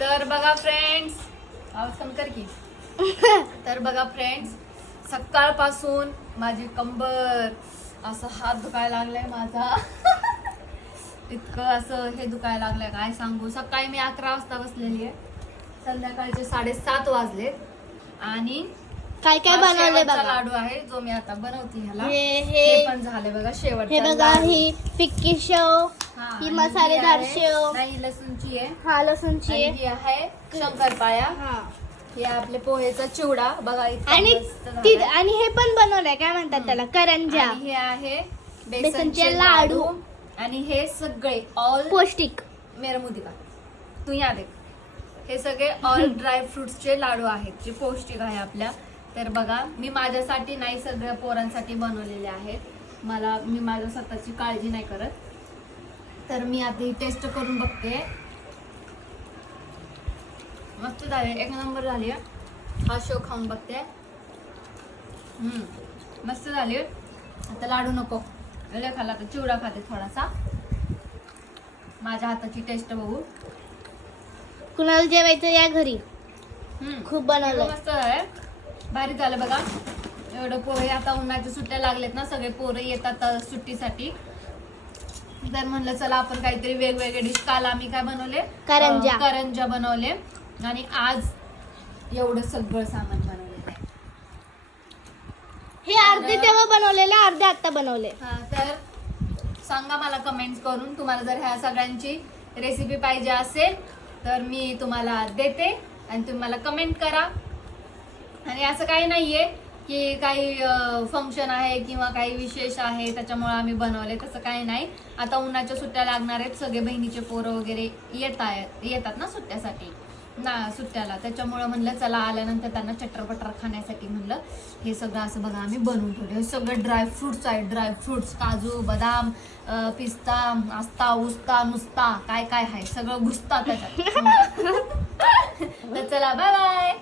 तर बघा फ्रेंड्स, आवाज कमी कर की. तर बघा फ्रेंड्स, सकाळपासून माझी कंबर असं हात दुखायला लागलाय माझा. इतकं असं हे दुखायला लागलंय काय सांगू. सकाळी मी 11 वाजता बसलेली आहे, संध्याकाळचे 7:30 वाजले. आणि काय काय बनवलंय बघा. लाडू आहे जो मी आता बनवते ह्याला. हे हे पण झाले बघा शेवटचा. हे बघा, ही फिक्की शेव, हा, ही आणि मसालेदार आहे- शेव, नाही लसूणची आहे. हा लसूणची आणि ही आहे शंकरपाळ्या. हा. हे आपले पोहेचा चिवडा बघा इतका आणि मस्त झालाय. आणि हे पण बनवलंय, काय म्हणतात त्याला, करंजा. आणि हे आहे बेसनचे बेसनचे लाडू. लाडू. आणि हे सगळे ऑल पौष्टिक. मेरा मुदी का तू या देख. हे सगळे ऑल ड्राय फ्रुट्सचे लाडू आहेत जे पौष्टिक आहे आपल्या. तर बघा, मी माझ्यासाठी नाही, सगळ्या पोरांसाठी बनवलेले आहेत. मी माझ्या स्वतःची काळजी नाही करत. तर मी आता ही टेस्ट करून बघते. मस्त झाले, एक नंबर झाली. हा शेव खाऊन बघते. मस्त झाली. आता लाडू नको, एवढे खाला तर चिवडा खाते थोडासा. माझ्या हाताची टेस्ट बघू. कुणाला जेवायचं या घरी. खूप बनवलं. मस्त आहे, भारी झालं बघा. एवढं पोहे, आता उन्हाच्या सुट्ट्या लागलेत ना, सगळे पोरं येतात सुट्टीसाठी. तर म्हणलं चला आपण काहीतरी वेगवेगळे डिश. काल आम्ही काय बनवले, करंजा बनवले. आणि आज एवढं सगळं सामान बनवलेलं आहे. हे अर्धे तेव्हा बनवलेले, अर्धे आता बनवले. हा, तर सांगा मला कमेंट्स करून, तुम्हाला जर ह्या सगळ्यांची रेसिपी पाहिजे असेल तर मी तुम्हाला देते. आणि तुम्ही मला कमेंट करा. आणि असं काही नाहीये की काही फंक्शन आहे किंवा काही विशेष आहे त्याच्यामुळे आम्ही बनवले, तसं काही नाही. आता उन्हाच्या सुट्ट्या लागणार आहेत, सगळे बहिणीचे पोरं वगैरे येतात ना सुट्ट्यासाठी सुट्ट्याला. त्याच्यामुळं म्हणलं चला आल्यानंतर त्यांना चटरपटर खाण्यासाठी म्हणलं हे सगळं असं बघा आम्ही बनवून ठेवलं. हे सगळं ड्रायफ्रुट्स आहेत, ड्रायफ्रुट्स, काजू, बदाम, पिस्ता, आस्ता उस्ता नुसता काय काय आहे सगळं घुसता त्याच्यात. तर चला, बाय बाय.